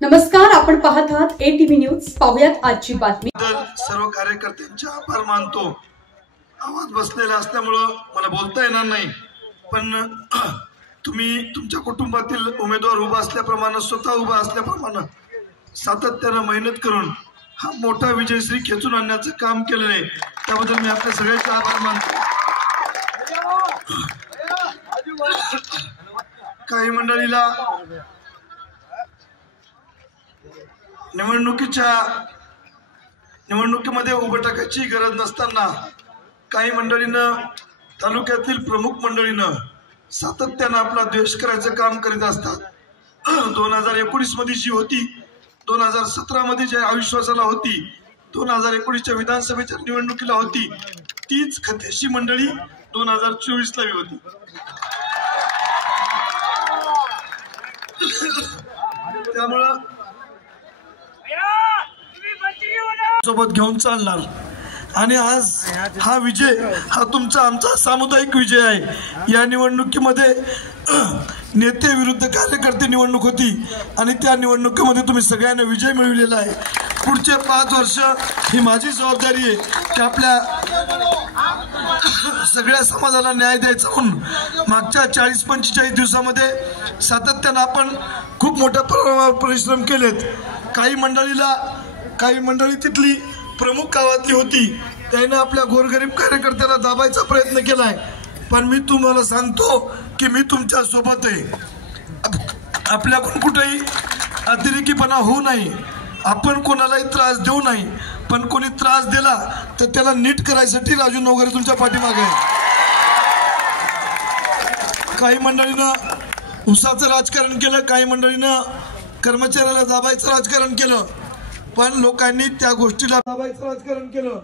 नमस्कार, आपण पाहत आहात ATV न्यूज। पाहुयात आजची बातमी। सर्व कार्यकर्त्यांचे आभार मानतो। आवाज बसलेला असल्यामुळे मला बोलता येणार नाही, पण तुम्ही तुमच्या कुटुंबातील उमेदवार उभा असल्याप्रमाणे स्वतः उभा असल्याप्रमाणे सातत्याने मेहनत करून हा मोठा विजयश्री खेचून आणण्याचं काम केलेलं आहे, त्याबद्दल मी आपल्या सगळ्यांचे आभार मानतो। काही मंडळीला निवडणुकीमध्ये उभं टाकायची गरज नसताना काही मंडळीनं तालुक्यातील प्रमुख मंडळीनं सातत्यानं आपला द्वेष करायचं काम करीत असतात। 2019 मध्ये जी होती, 2017 मध्ये ज्या अविश्वासाला होती, 2019च्या विधानसभेच्या निवडणुकीला होती, तीच खतेशी मंडळी 2024 ला होती। त्यामुळं सोबत घेऊन चालणार आणि आज हा विजय हा तुमचा आमचा सामुदायिक विजय आहे। या निवडणुकीमध्ये नेते विरुद्ध कार्यकर्ते निवडणूक होती आणि त्या निवडणुकीमध्ये तुम्ही सगळ्यांना विजय मिळवलेला आहे। पुढचे 5 वर्ष ही माझी जबाबदारी आहे की आपल्या सगळ्या समाजाला न्याय द्यायचा म्हणून मागच्या 40-45 दिवसामध्ये सातत्याने आपण खूप मोठ्या प्रमाणावर परिश्रम केलेत। काही मंडळी तिथली प्रमुख गावातली होती, त्याने आपल्या गोरगरीब कार्यकर्त्याला दाबायचा प्रयत्न केलाय, पण मी तुम्हाला सांगतो की मी तुमच्या सोबत आहे। आपल्याकडून कुठेही अतिरेकीपणा होऊ नये, आपण कोणालाही त्रास देऊ नये, पण कोणी त्रास दिला तर त्याला नीट करायसाठी राजू नवघरे तुमच्या पाठीमागे आहे। काही मंडळीनं उसाचं राजकारण केलं, काही मंडळीनं कर्मचाऱ्याला दाबायचं राजकारण केलं, पण लोकांनी त्या गोष्टीला दाबायचं राजकारण केलं,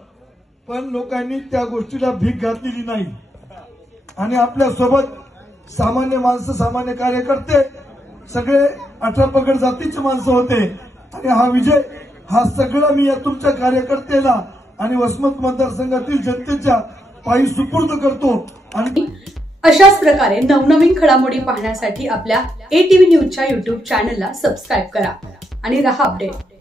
पण लोकांनी त्या गोष्टीला भीक घातलेली नाही। आणि आपल्या सोबत सामान्य माणसं, सामान्य कार्यकर्ते सगळे 18 पगड जातीचे माणसं होते आणि हा विजय हा सगळा मी या तुमच्या कार्यकर्त्याला आणि वसमत मतदारसंघातील जनतेच्या पायी सुपूर्द करतो। आणि अशाच प्रकारे नवनवीन घडामोडी पाहण्यासाठी आपल्या ATV न्यूजच्या YouTube चॅनलला सबस्क्राइब करा आणि रहा अपडेट।